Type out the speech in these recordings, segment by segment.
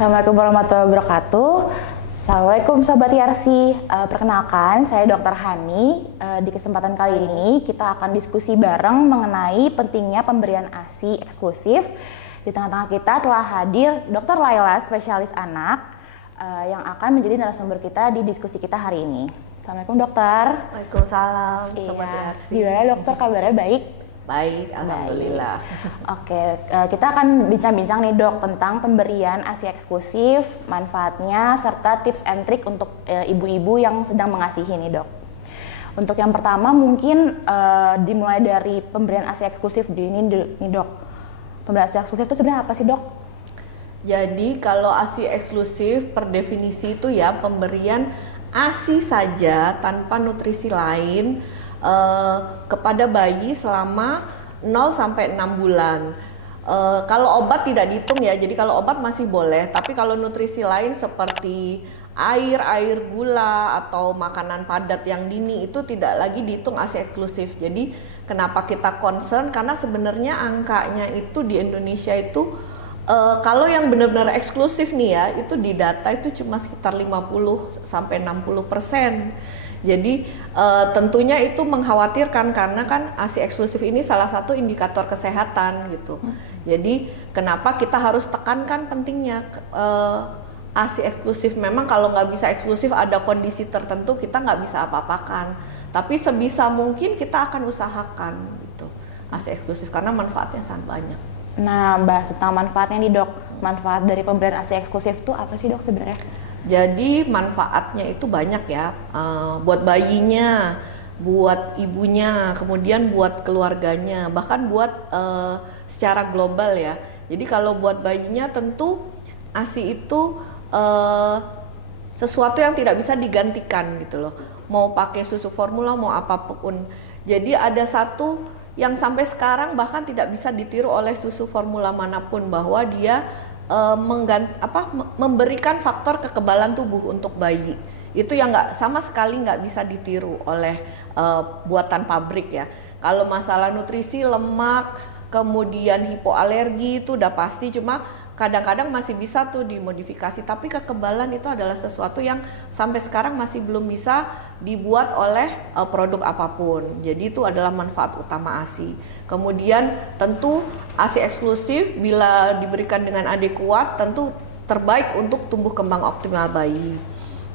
Assalamualaikum warahmatullahi wabarakatuh. Assalamualaikum Sobat Yarsi. Perkenalkan, saya Dr. Hani. Di kesempatan kali ini kita akan diskusi bareng mengenai pentingnya pemberian ASI eksklusif. Di tengah-tengah kita telah hadir Dr. Laila, spesialis anak, yang akan menjadi narasumber kita di diskusi kita hari ini. Assalamualaikum dokter. Waalaikumsalam. Sobat Iya. Yarsi. Gimana dokter, kabarnya baik? Baik, alhamdulillah. Oke, kita akan bincang-bincang nih dok tentang pemberian ASI eksklusif, manfaatnya, serta tips and trik untuk ibu-ibu yang sedang mengasihi nih dok. Untuk yang pertama mungkin dimulai dari pemberian ASI eksklusif nih dok. Pemberian ASI eksklusif itu sebenarnya apa sih dok? Jadi kalau ASI eksklusif per definisi itu ya pemberian ASI saja tanpa nutrisi lain kepada bayi selama 0 sampai 6 bulan. Kalau obat tidak dihitung ya, jadi kalau obat masih boleh, tapi kalau nutrisi lain seperti air gula atau makanan padat yang dini itu tidak lagi dihitung ASI eksklusif. Jadi kenapa kita concern? Karena sebenarnya angkanya itu di Indonesia itu kalau yang benar-benar eksklusif nih ya, itu di data itu cuma sekitar 50 sampai 60%. Jadi tentunya itu mengkhawatirkan karena kan ASI eksklusif ini salah satu indikator kesehatan gitu. Jadi kenapa kita harus tekankan pentingnya ASI eksklusif. Memang kalau nggak bisa eksklusif ada kondisi tertentu kita nggak bisa apa-apakan. Tapi sebisa mungkin kita akan usahakan gitu ASI eksklusif karena manfaatnya sangat banyak. Nah, bahas tentang manfaatnya nih dok. Manfaat dari pemberian ASI eksklusif itu apa sih dok sebenarnya? Jadi manfaatnya itu banyak ya, buat bayinya, buat ibunya, kemudian buat keluarganya, bahkan buat secara global ya. Jadi kalau buat bayinya tentu ASI itu sesuatu yang tidak bisa digantikan gitu loh. Mau pakai susu formula, mau apapun. Jadi ada satu yang sampai sekarang bahkan tidak bisa ditiru oleh susu formula manapun, bahwa dia memberikan faktor kekebalan tubuh untuk bayi. Itu yang sama sekali nggak bisa ditiru oleh buatan pabrik ya. Kalau masalah nutrisi, lemak, kemudian hipoalergi itu udah pasti, cuma kadang-kadang masih bisa tuh dimodifikasi. Tapi kekebalan itu adalah sesuatu yang sampai sekarang masih belum bisa dibuat oleh produk apapun. Jadi itu adalah manfaat utama ASI. Kemudian tentu ASI eksklusif bila diberikan dengan adekuat tentu terbaik untuk tumbuh kembang optimal bayi.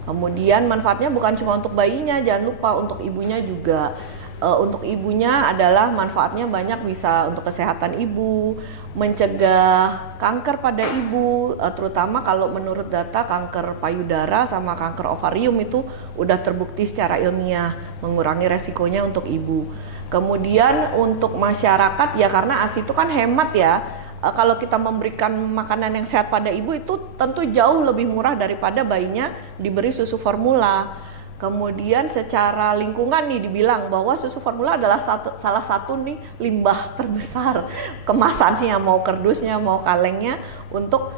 Kemudian manfaatnya bukan cuma untuk bayinya, jangan lupa untuk ibunya juga. Untuk ibunya adalah manfaatnya banyak, bisa untuk kesehatan ibu, mencegah kanker pada ibu, terutama kalau menurut data kanker payudara sama kanker ovarium itu udah terbukti secara ilmiah mengurangi resikonya untuk ibu. Kemudian untuk masyarakat ya, karena ASI itu kan hemat ya. Kalau kita memberikan makanan yang sehat pada ibu itu tentu jauh lebih murah daripada bayinya diberi susu formula. Kemudian secara lingkungan nih dibilang bahwa susu formula adalah salah satu nih limbah terbesar kemasannya, mau kardusnya mau kalengnya untuk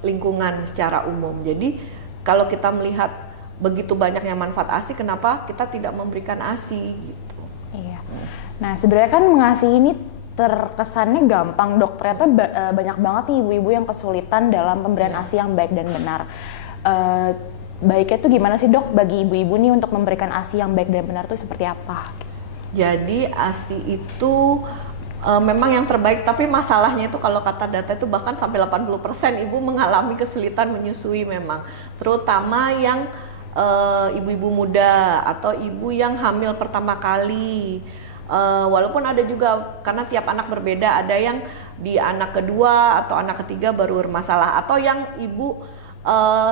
lingkungan secara umum. Jadi kalau kita melihat begitu banyaknya manfaat ASI, kenapa kita tidak memberikan ASI gitu. Iya. Nah sebenarnya kan mengasihi ini terkesannya gampang dok, ternyata banyak banget nih ibu-ibu yang kesulitan dalam pemberian ASI yang baik dan benar. Baiknya itu gimana sih dok bagi ibu-ibu nih untuk memberikan ASI yang baik dan benar itu seperti apa? Jadi ASI itu memang yang terbaik, tapi masalahnya itu kalau kata data itu bahkan sampai 80% ibu mengalami kesulitan menyusui memang. Terutama yang ibu-ibu muda atau ibu yang hamil pertama kali. Walaupun ada juga, karena tiap anak berbeda, ada yang di anak kedua atau anak ketiga baru bermasalah, atau yang ibu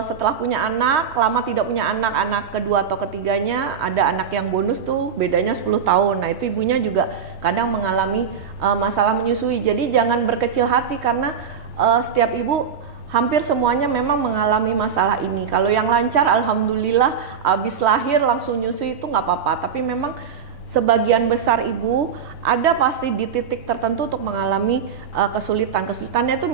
setelah punya anak, lama tidak punya anak, anak kedua atau ketiganya ada anak yang bonus tuh bedanya 10 tahun. Nah itu ibunya juga kadang mengalami masalah menyusui. Jadi jangan berkecil hati karena setiap ibu hampir semuanya memang mengalami masalah ini. Kalau yang lancar alhamdulillah habis lahir langsung nyusui itu nggak apa-apa. Tapi memang sebagian besar ibu ada pasti di titik tertentu untuk mengalami kesulitan. Kesulitannya itu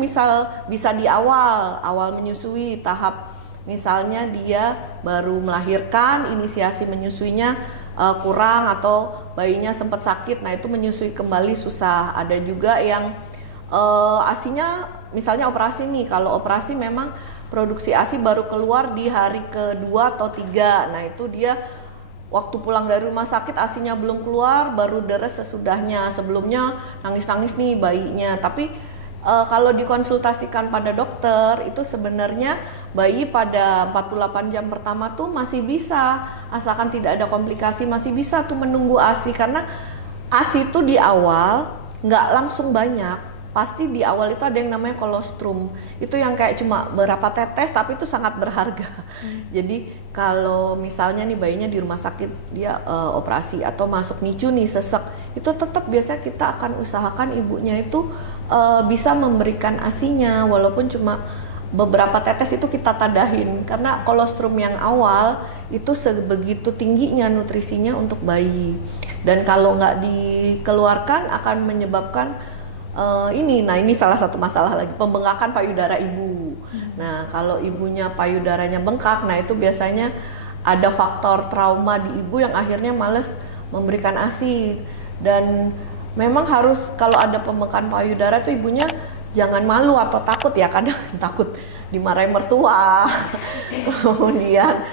bisa di awal menyusui, tahap misalnya dia baru melahirkan, inisiasi menyusuinya kurang atau bayinya sempat sakit, nah itu menyusui kembali susah. Ada juga yang ASINya misalnya operasi nih, kalau operasi memang produksi ASI baru keluar di hari kedua atau tiga. Nah itu dia waktu pulang dari rumah sakit ASInya belum keluar, baru deres sesudahnya. Sebelumnya nangis-nangis nih bayinya. Tapi kalau dikonsultasikan pada dokter itu sebenarnya bayi pada 48 jam pertama tuh masih bisa, asalkan tidak ada komplikasi masih bisa tuh menunggu ASI, karena ASI itu di awal nggak langsung banyak. Pasti di awal itu ada yang namanya kolostrum, itu yang kayak cuma berapa tetes tapi itu sangat berharga. Jadi kalau misalnya nih bayinya di rumah sakit dia operasi atau masuk NICU nih sesek, itu tetap biasa kita akan usahakan ibunya itu bisa memberikan ASINya walaupun cuma beberapa tetes itu kita tadahin, karena kolostrum yang awal itu sebegitu tingginya nutrisinya untuk bayi, dan kalau nggak dikeluarkan akan menyebabkan ini salah satu masalah lagi, pembengkakan payudara ibu. Nah kalau ibunya payudaranya bengkak, nah itu biasanya ada faktor trauma di ibu yang akhirnya males memberikan ASI. Dan memang harus kalau ada pembengkakan payudara itu ibunya jangan malu atau takut ya, kadang takut dimarahin mertua, kemudian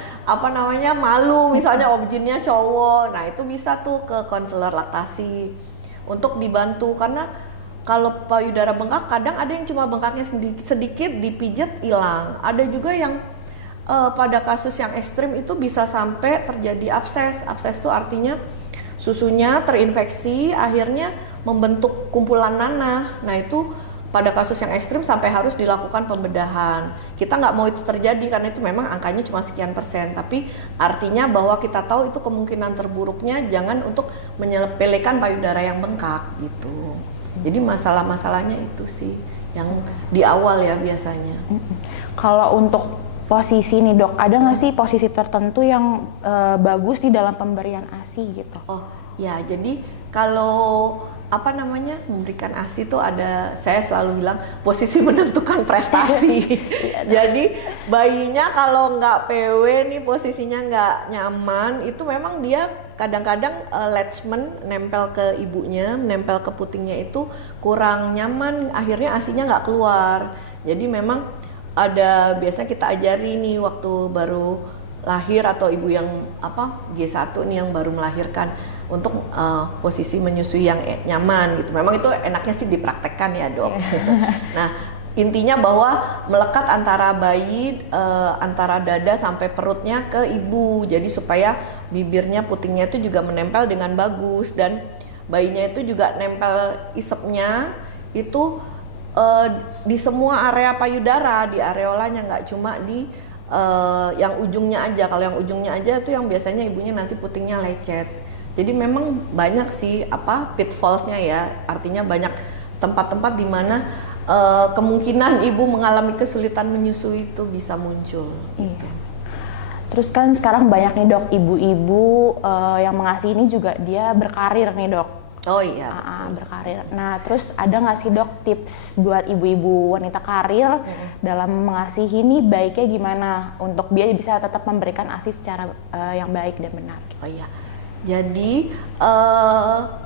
malu misalnya objinnya cowok. Nah itu bisa tuh ke konselor laktasi untuk dibantu, karena kalau payudara bengkak kadang ada yang cuma bengkaknya sedikit dipijat hilang, ada juga yang pada kasus yang ekstrim itu bisa sampai terjadi abses. Abses itu artinya susunya terinfeksi akhirnya membentuk kumpulan nanah. Nah itu pada kasus yang ekstrim sampai harus dilakukan pembedahan. Kita nggak mau itu terjadi karena itu memang angkanya cuma sekian persen, tapi artinya bahwa kita tahu itu kemungkinan terburuknya, jangan untuk menyepelekan payudara yang bengkak gitu. Jadi masalah-masalahnya itu sih yang di awal ya biasanya. Kalau untuk posisi nih dok, ada nggak sih posisi tertentu yang bagus di dalam pemberian ASI gitu? Oh ya, jadi kalau memberikan ASI itu ada, saya selalu bilang posisi menentukan prestasi. Jadi bayinya kalau nggak PW nih posisinya nggak nyaman, itu memang dia kadang-kadang latchment nempel ke ibunya, nempel ke putingnya itu kurang nyaman, akhirnya ASINya nggak keluar. Jadi memang ada, biasa kita ajari nih waktu baru lahir atau ibu yang G1 nih yang baru melahirkan untuk posisi menyusui yang nyaman gitu. Memang itu enaknya sih dipraktekkan ya dok. Nah intinya bahwa melekat antara bayi, antara dada sampai perutnya ke ibu, jadi supaya bibirnya, putingnya itu juga menempel dengan bagus, dan bayinya itu juga nempel isepnya itu di semua area payudara, di areolanya, nggak cuma di yang ujungnya aja. Kalau yang ujungnya aja itu yang biasanya ibunya nanti putingnya lecet. Jadi memang banyak sih pitfallsnya ya, artinya banyak tempat-tempat di mana kemungkinan ibu mengalami kesulitan menyusui itu bisa muncul. Iya. Terus kan sekarang banyak nih dok ibu-ibu yang mengasihi ini juga dia berkarir nih dok. Oh iya. Berkarir. Nah terus ada nggak sih dok tips buat ibu-ibu wanita karir dalam mengasihi ini baiknya gimana untuk biar bisa tetap memberikan ASI secara yang baik dan benar? Oh iya. Jadi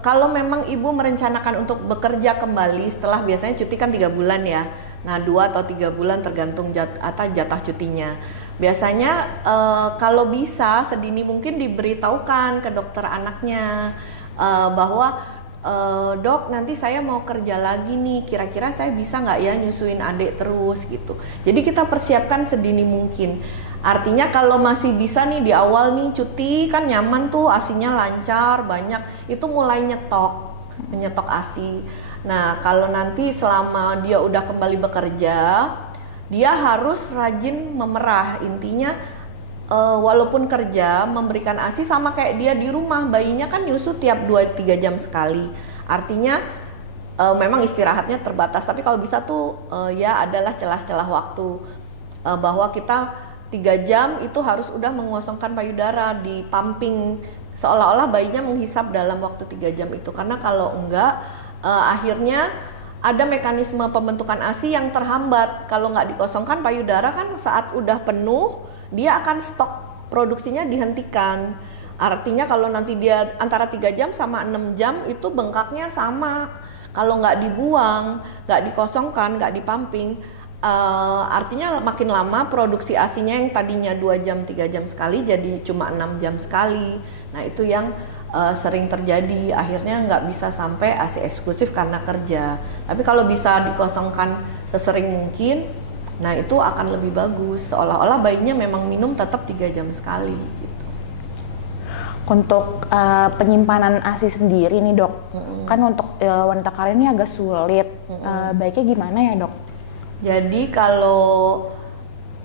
kalau memang ibu merencanakan untuk bekerja kembali setelah biasanya cuti kan 3 bulan ya. Nah 2 atau 3 bulan tergantung jatah cutinya. Biasanya kalau bisa sedini mungkin diberitahukan ke dokter anaknya bahwa dok nanti saya mau kerja lagi nih, kira-kira saya bisa nggak ya nyusuin adik terus gitu. Jadi kita persiapkan sedini mungkin. Artinya kalau masih bisa nih di awal nih cuti kan nyaman tuh, ASINya lancar banyak, itu mulai menyetok ASI. Nah kalau nanti selama dia udah kembali bekerja, dia harus rajin memerah. Intinya walaupun kerja memberikan ASI sama kayak dia di rumah, bayinya kan nyusu tiap 2-3 jam sekali. Artinya memang istirahatnya terbatas, tapi kalau bisa tuh ya adalah celah-celah waktu bahwa kita 3 jam itu harus udah mengosongkan payudara, di pumping seolah-olah bayinya menghisap dalam waktu 3 jam itu. Karena kalau enggak akhirnya ada mekanisme pembentukan ASI yang terhambat. Kalau nggak dikosongkan payudara kan saat udah penuh dia akan stok produksinya dihentikan. Artinya kalau nanti dia antara 3 jam sama 6 jam itu bengkaknya sama. Kalau nggak dibuang, nggak dikosongkan, nggak dipumping, artinya makin lama produksi ASINya yang tadinya 2 jam 3 jam sekali jadi cuma 6 jam sekali. Nah itu yang sering terjadi, akhirnya nggak bisa sampai ASI eksklusif karena kerja. Tapi kalau bisa dikosongkan sesering mungkin, nah itu akan lebih bagus, seolah-olah bayinya memang minum tetap 3 jam sekali gitu. Untuk penyimpanan ASI sendiri nih dok, kan untuk wanita karir ini agak sulit, baiknya gimana ya dok? Jadi kalau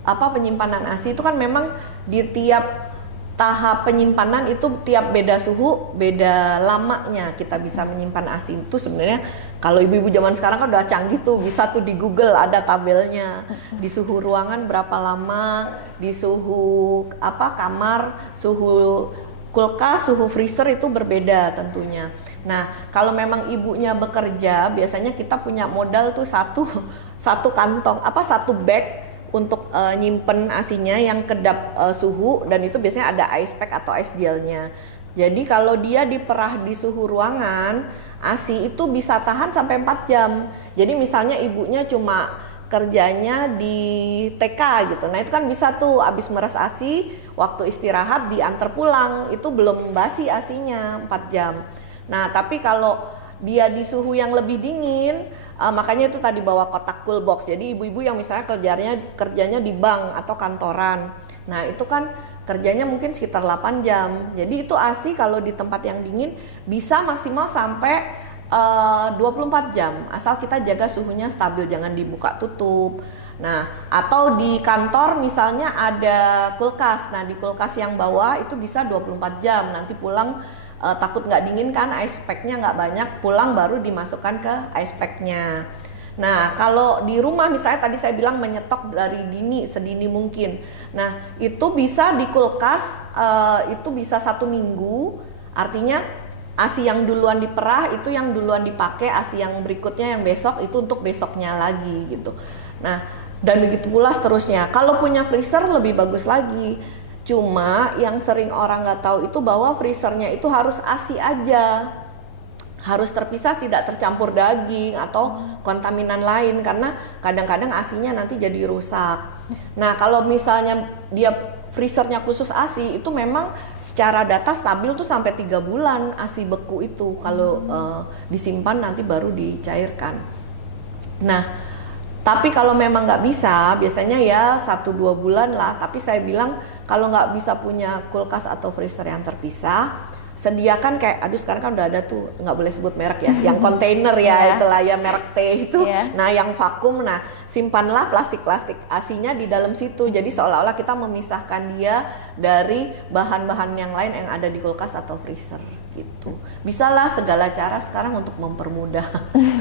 penyimpanan ASI itu kan memang di tiap tahap penyimpanan itu tiap beda suhu, beda lamanya kita bisa menyimpan ASI itu. Sebenarnya kalau ibu-ibu zaman sekarang kan udah canggih tuh, bisa tuh di Google ada tabelnya. Di suhu ruangan berapa lama, di suhu kamar, suhu kulkas, suhu freezer itu berbeda tentunya. Nah, kalau memang ibunya bekerja, biasanya kita punya modal tuh satu kantong, satu bag untuk nyimpen ASINya yang kedap suhu, dan itu biasanya ada ice pack atau ice gelnya. Jadi kalau dia diperah di suhu ruangan, ASI itu bisa tahan sampai 4 jam. Jadi misalnya ibunya cuma kerjanya di TK gitu. Nah, itu kan bisa tuh abis meres ASI, waktu istirahat diantar pulang, itu belum basi ASINya 4 jam. Nah, tapi kalau dia di suhu yang lebih dingin, makanya itu tadi bawa kotak cool box. Jadi ibu-ibu yang misalnya kerjanya di bank atau kantoran, nah itu kan kerjanya mungkin sekitar 8 jam. Jadi itu ASI kalau di tempat yang dingin bisa maksimal sampai 24 jam, asal kita jaga suhunya stabil, jangan dibuka tutup. Nah, atau di kantor misalnya ada kulkas, nah di kulkas yang bawah itu bisa 24 jam, nanti pulang takut nggak dingin kan, ice pack-nya nggak banyak, pulang baru dimasukkan ke ice pack-nya. Nah, kalau di rumah misalnya tadi saya bilang menyetok dari sedini mungkin. Nah, itu bisa di kulkas, itu bisa 1 minggu, artinya ASI yang duluan diperah itu yang duluan dipakai, ASI yang berikutnya yang besok itu untuk besoknya lagi gitu. Nah, dan begitu pula seterusnya. Kalau punya freezer lebih bagus lagi. Cuma yang sering orang nggak tahu itu bahwa freezernya itu harus ASI aja, harus terpisah, tidak tercampur daging atau kontaminan lain, karena kadang-kadang ASINya nanti jadi rusak. Nah, kalau misalnya dia freezernya khusus ASI, itu memang secara data stabil tuh sampai 3 bulan ASI beku itu kalau disimpan nanti baru dicairkan. Nah, tapi kalau memang nggak bisa, biasanya ya 1-2 bulan lah. Tapi saya bilang kalau nggak bisa punya kulkas atau freezer yang terpisah, sediakan kayak, sekarang kan udah ada tuh, nggak boleh sebut merek ya, yang kontainer ya, itulah ya merek teh itu. Nah, yang vakum, nah simpanlah plastik-plastik ASINya di dalam situ. Jadi seolah-olah kita memisahkan dia dari bahan-bahan yang lain yang ada di kulkas atau freezer gitu. Bisalah segala cara sekarang untuk mempermudah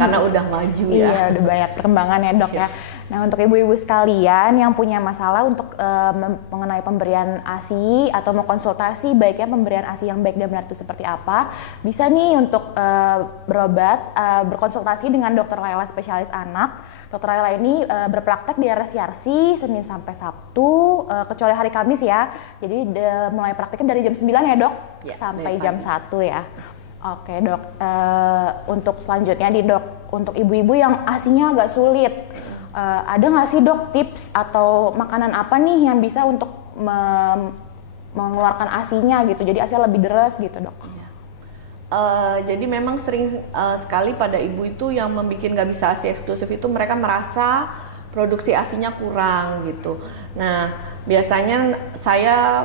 karena udah maju ya. Iya, udah banyak perkembangan ya dok ya. Nah, untuk ibu-ibu sekalian yang punya masalah untuk mengenai pemberian ASI atau mau konsultasi baiknya pemberian ASI yang baik dan benar itu seperti apa, bisa nih untuk berobat, berkonsultasi dengan Dr. Laila spesialis anak. Dr. Laila ini berpraktek di RSCRC Senin sampai Sabtu, kecuali hari Kamis ya. Jadi mulai prakteknya dari jam 9 ya dok, sampai jam 1 ya. Oke dok, untuk selanjutnya dok, untuk ibu-ibu yang ASINya agak sulit, ada nggak sih dok tips atau makanan apa nih yang bisa untuk mengeluarkan ASINya gitu, jadi ASINya lebih deres gitu dok? Jadi memang sering sekali pada ibu itu yang membuat nggak bisa ASI eksklusif itu mereka merasa produksi ASINya kurang gitu. Nah, biasanya saya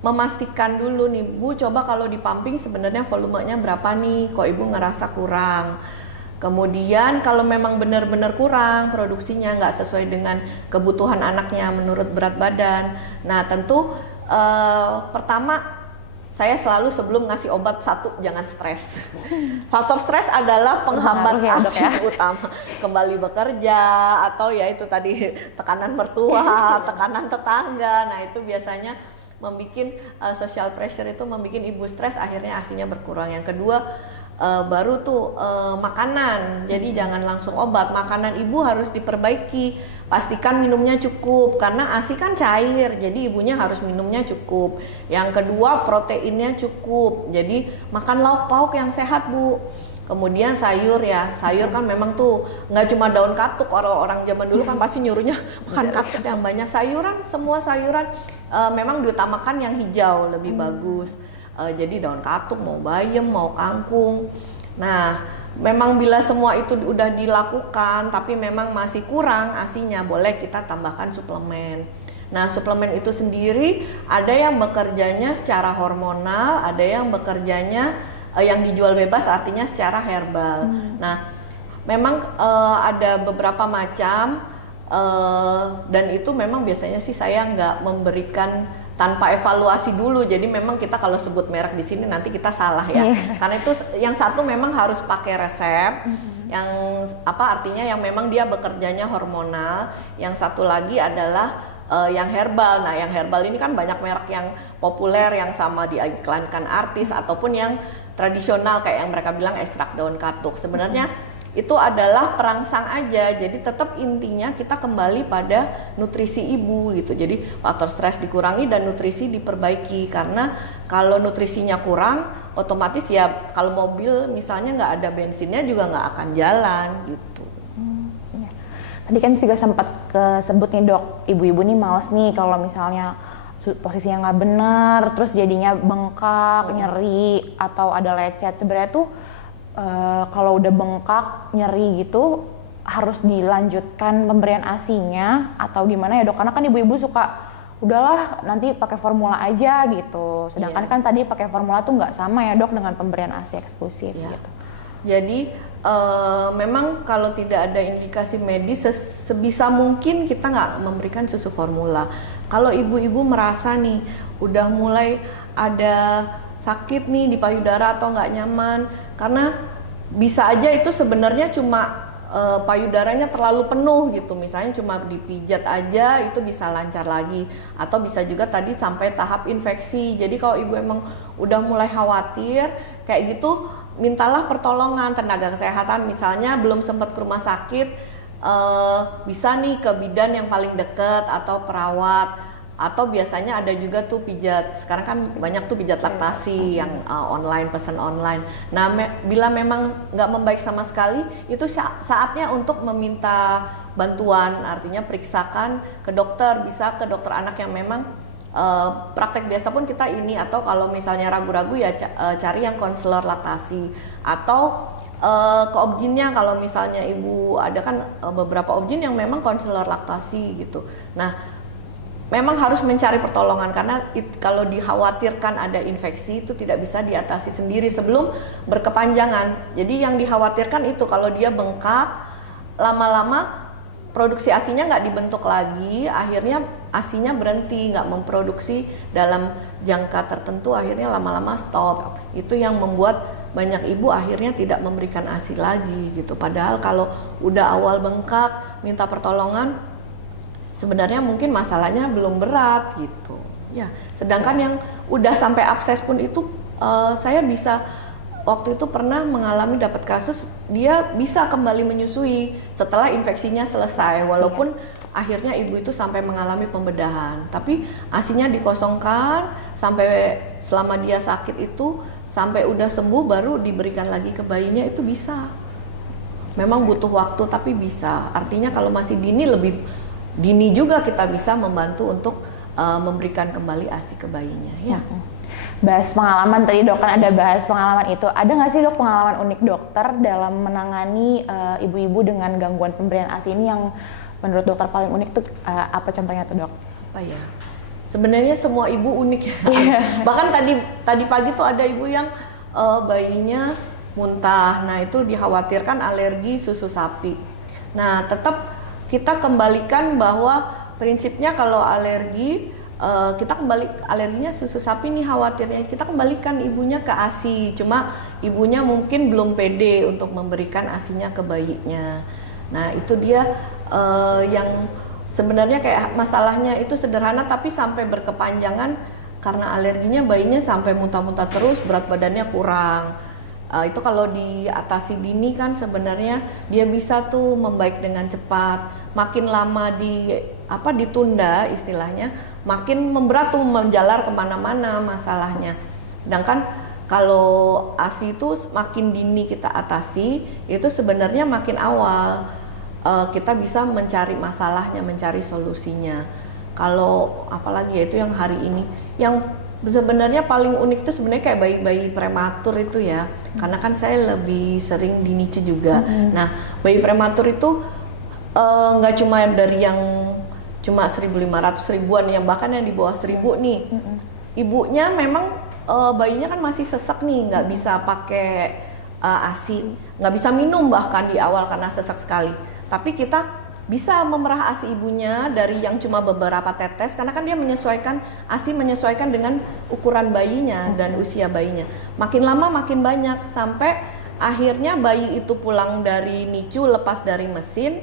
memastikan dulu nih, Bu, coba kalau di pumping sebenarnya volumenya berapa nih, kok ibu ngerasa kurang. Kemudian kalau memang benar-benar kurang produksinya, nggak sesuai dengan kebutuhan anaknya menurut berat badan, nah tentu pertama saya selalu sebelum ngasih obat jangan stres. Faktor stres adalah penghambat ASI utama, kembali bekerja atau ya itu tadi tekanan mertua, tekanan tetangga. Nah itu biasanya membuat social pressure itu membuat ibu stres, akhirnya ASINya berkurang. Yang kedua baru tuh makanan, jadi jangan langsung obat. Makanan ibu harus diperbaiki, pastikan minumnya cukup karena ASI kan cair, jadi ibunya harus minumnya cukup. Yang kedua proteinnya cukup, jadi makan lauk pauk yang sehat Bu. Kemudian sayur ya, sayur kan memang tuh nggak cuma daun katuk, orang-orang zaman dulu kan pasti nyuruhnya makan katuk yang banyak. Sayuran, semua sayuran memang diutamakan yang hijau lebih bagus. Jadi daun katuk, mau bayam, mau kangkung. Nah, memang bila semua itu udah dilakukan tapi memang masih kurang ASINya, boleh kita tambahkan suplemen. Nah, suplemen itu sendiri ada yang bekerjanya secara hormonal, ada yang bekerjanya yang dijual bebas, artinya secara herbal. Nah, memang ada beberapa macam dan itu memang biasanya sih saya nggak memberikan tanpa evaluasi dulu. Jadi memang kita kalau sebut merek di sini nanti kita salah ya. Karena itu yang satu memang harus pakai resep, yang apa artinya yang memang dia bekerjanya hormonal. Yang satu lagi adalah yang herbal. Nah, yang herbal ini kan banyak merek yang populer yang sama diiklankan artis ataupun yang tradisional kayak yang mereka bilang ekstrak daun katuk. Sebenarnya itu adalah perangsang aja. Jadi tetap intinya kita kembali pada nutrisi ibu gitu. Jadi faktor stres dikurangi dan nutrisi diperbaiki, karena kalau nutrisinya kurang otomatis ya kalau mobil misalnya nggak ada bensinnya juga nggak akan jalan gitu. Tadi kan juga sempat kesebut nih dok, ibu-ibu nih males nih kalau misalnya posisinya nggak benar, terus jadinya bengkak, nyeri, atau ada lecet. Sebenarnya tuh kalau udah bengkak, nyeri gitu, harus dilanjutkan pemberian ASINya atau gimana ya dok? Karena kan ibu-ibu suka, udahlah nanti pakai formula aja gitu. Sedangkan kan tadi pakai formula tuh nggak sama ya dok dengan pemberian ASI eksklusif gitu. Jadi memang kalau tidak ada indikasi medis sebisa mungkin kita nggak memberikan susu formula. Kalau ibu-ibu merasa nih udah mulai ada sakit nih di payudara atau nggak nyaman, karena bisa aja itu sebenarnya cuma payudaranya terlalu penuh gitu, misalnya cuma dipijat aja itu bisa lancar lagi, atau bisa juga tadi sampai tahap infeksi. Jadi kalau ibu emang udah mulai khawatir kayak gitu, mintalah pertolongan tenaga kesehatan. Misalnya belum sempat ke rumah sakit, bisa nih ke bidan yang paling dekat atau perawat, atau biasanya ada juga tuh pijat, sekarang kan banyak tuh pijat laktasi yang online, pesan online. Nah, bila memang nggak membaik sama sekali, itu saatnya untuk meminta bantuan, artinya periksakan ke dokter, bisa ke dokter anak yang memang praktek biasa pun kita ini, atau kalau misalnya ragu-ragu ya cari yang konselor laktasi, atau ke objinnya kalau misalnya ibu ada kan beberapa objin yang memang konselor laktasi gitu. Nah, memang harus mencari pertolongan karena kalau dikhawatirkan ada infeksi itu tidak bisa diatasi sendiri sebelum berkepanjangan. Jadi yang dikhawatirkan itu kalau dia bengkak, lama-lama produksi ASINya nggak dibentuk lagi, akhirnya ASINya berhenti, nggak memproduksi dalam jangka tertentu, akhirnya lama-lama stop. Itu yang membuat banyak ibu akhirnya tidak memberikan ASI lagi gitu. Padahal kalau udah awal bengkak, minta pertolongan, sebenarnya mungkin masalahnya belum berat gitu. Ya, sedangkan yang udah sampai abses pun itu saya bisa waktu itu pernah mengalami dapat kasus dia bisa kembali menyusui setelah infeksinya selesai, walaupun akhirnya ibu itu sampai mengalami pembedahan. Tapi ASINya dikosongkan sampai selama dia sakit itu sampai udah sembuh baru diberikan lagi ke bayinya, itu bisa. Memang butuh waktu tapi bisa. Artinya kalau masih dini, lebih dini juga kita bisa membantu untuk memberikan kembali ASI ke bayinya ya. Bahas pengalaman tadi dok, kan ada bahas pengalaman itu. Ada nggak sih dok pengalaman unik dokter dalam menangani ibu-ibu dengan gangguan pemberian ASI ini yang menurut dokter paling unik tuh apa contohnya tuh dok? Apa ya? Sebenarnya semua ibu unik ya. Bahkan tadi pagi tuh ada ibu yang bayinya muntah. Nah, itu dikhawatirkan alergi susu sapi. Nah, tetap kita kembalikan bahwa prinsipnya kalau alergi kita kembali alerginya susu sapi nih, khawatirnya kita kembalikan ibunya ke ASI. Cuma ibunya mungkin belum pede untuk memberikan ASINya ke bayinya. Nah, itu dia yang sebenarnya kayak masalahnya itu sederhana tapi sampai berkepanjangan karena alerginya bayinya sampai muntah-muntah terus, berat badannya kurang. Itu kalau diatasi dini kan sebenarnya dia bisa tuh membaik dengan cepat. Makin lama ditunda istilahnya, makin memberat tuh, menjalar kemana-mana masalahnya. Sedangkan Kalau ASI itu makin dini kita atasi, itu sebenarnya makin awal kita bisa mencari masalahnya, mencari solusinya. Kalau apalagi ya itu yang hari ini, yang sebenarnya paling unik itu sebenarnya kayak bayi-bayi prematur itu ya, karena kan saya lebih sering di niche juga. Nah, bayi prematur itu nggak cuma dari yang cuma 1.500 ribuan, yang bahkan yang di bawah 1.000 nih. Ibunya memang bayinya kan masih sesek nih, nggak bisa pakai ASI, nggak bisa minum bahkan di awal karena sesek sekali. Tapi kita bisa memerah ASI ibunya dari yang cuma beberapa tetes, karena kan dia menyesuaikan, ASI menyesuaikan dengan ukuran bayinya dan usia bayinya. Makin lama makin banyak, sampai akhirnya bayi itu pulang dari NICU, lepas dari mesin,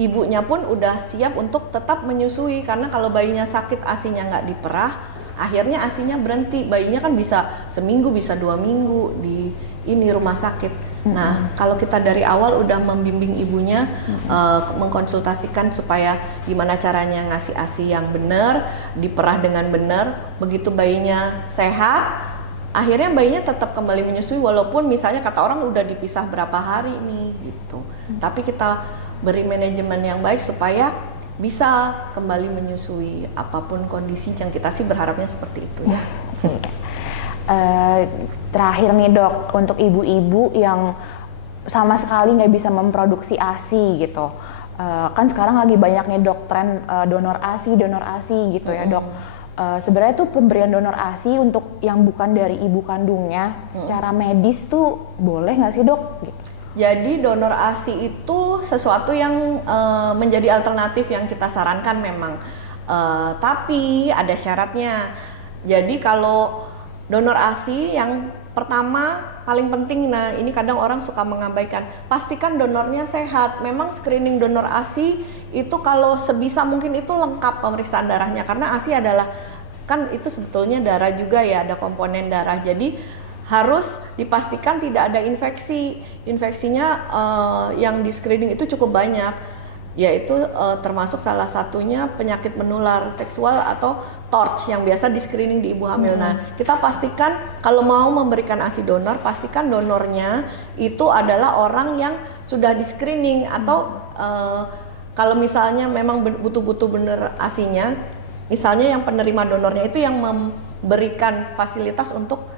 ibunya pun udah siap untuk tetap menyusui, karena kalau bayinya sakit ASInya nggak diperah, akhirnya ASInya berhenti. Bayinya kan bisa seminggu, bisa 2 minggu di ini rumah sakit. Nah, kalau kita dari awal udah membimbing ibunya, mengkonsultasikan supaya gimana caranya ngasih ASI yang benar, diperah dengan benar, begitu bayinya sehat, akhirnya bayinya tetap kembali menyusui walaupun misalnya kata orang udah dipisah berapa hari nih gitu. Tapi kita beri manajemen yang baik supaya bisa kembali menyusui apapun kondisi, yang kita sih berharapnya seperti itu ya. Terakhir nih dok, untuk ibu-ibu yang sama sekali nggak bisa memproduksi ASI gitu, kan sekarang lagi banyak nih dok tren donor ASI gitu ya dok. Sebenarnya tuh pemberian donor ASI untuk yang bukan dari ibu kandungnya secara medis tuh boleh nggak sih dok? Gitu. Jadi donor ASI itu sesuatu yang menjadi alternatif yang kita sarankan memang, tapi ada syaratnya. Jadi kalau donor ASI yang pertama paling penting, nah ini kadang orang suka mengabaikan, pastikan donornya sehat. Memang screening donor ASI itu kalau sebisa mungkin itu lengkap pemeriksaan darahnya, karena ASI adalah kan itu sebetulnya darah juga ya, ada komponen darah. Jadi harus dipastikan tidak ada infeksi. Infeksinya yang di screening itu cukup banyak, yaitu termasuk salah satunya penyakit menular seksual atau TORCH yang biasa di screening di ibu hamil. Nah, kita pastikan kalau mau memberikan ASI donor, pastikan donornya itu adalah orang yang sudah di screening, atau kalau misalnya memang butuh-butuh bener ASInya, misalnya yang penerima donornya itu yang memberikan fasilitas untuk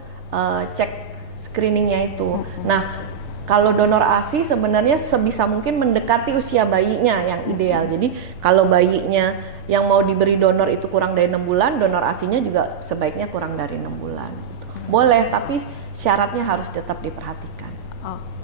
cek screeningnya itu. Nah, kalau donor ASI sebenarnya sebisa mungkin mendekati usia bayinya yang ideal. Jadi kalau bayinya yang mau diberi donor itu kurang dari 6 bulan, donor ASInya juga sebaiknya kurang dari 6 bulan. Boleh, tapi syaratnya harus tetap diperhatikan.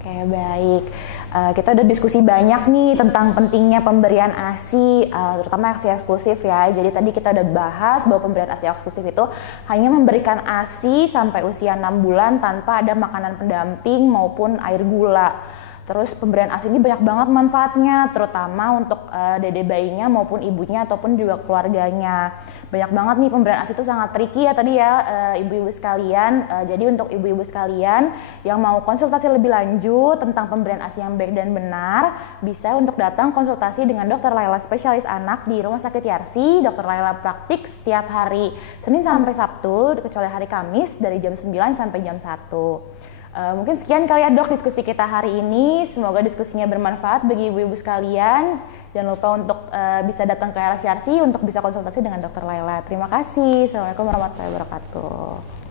Oke, baik. Kita udah diskusi banyak nih tentang pentingnya pemberian ASI, terutama ASI eksklusif ya. Jadi tadi kita udah bahas bahwa pemberian ASI eksklusif itu hanya memberikan ASI sampai usia 6 bulan tanpa ada makanan pendamping maupun air gula. Terus pemberian ASI ini banyak banget manfaatnya, terutama untuk dede bayinya maupun ibunya ataupun juga keluarganya. Banyak banget nih pemberian ASI itu sangat tricky ya tadi ya ibu-ibu sekalian. Jadi untuk ibu-ibu sekalian yang mau konsultasi lebih lanjut tentang pemberian ASI yang baik dan benar, bisa untuk datang konsultasi dengan Dr. Laila spesialis anak di Rumah Sakit Yarsi. Dr. Laila praktik setiap hari Senin sampai Sabtu, kecuali hari Kamis dari jam 9 sampai jam 1. Mungkin sekian kali ya dok diskusi kita hari ini. Semoga diskusinya bermanfaat bagi ibu-ibu sekalian. Jangan lupa untuk bisa datang ke RSYarsi untuk bisa konsultasi dengan Dr. Laila. Terima kasih. Assalamualaikum warahmatullahi wabarakatuh.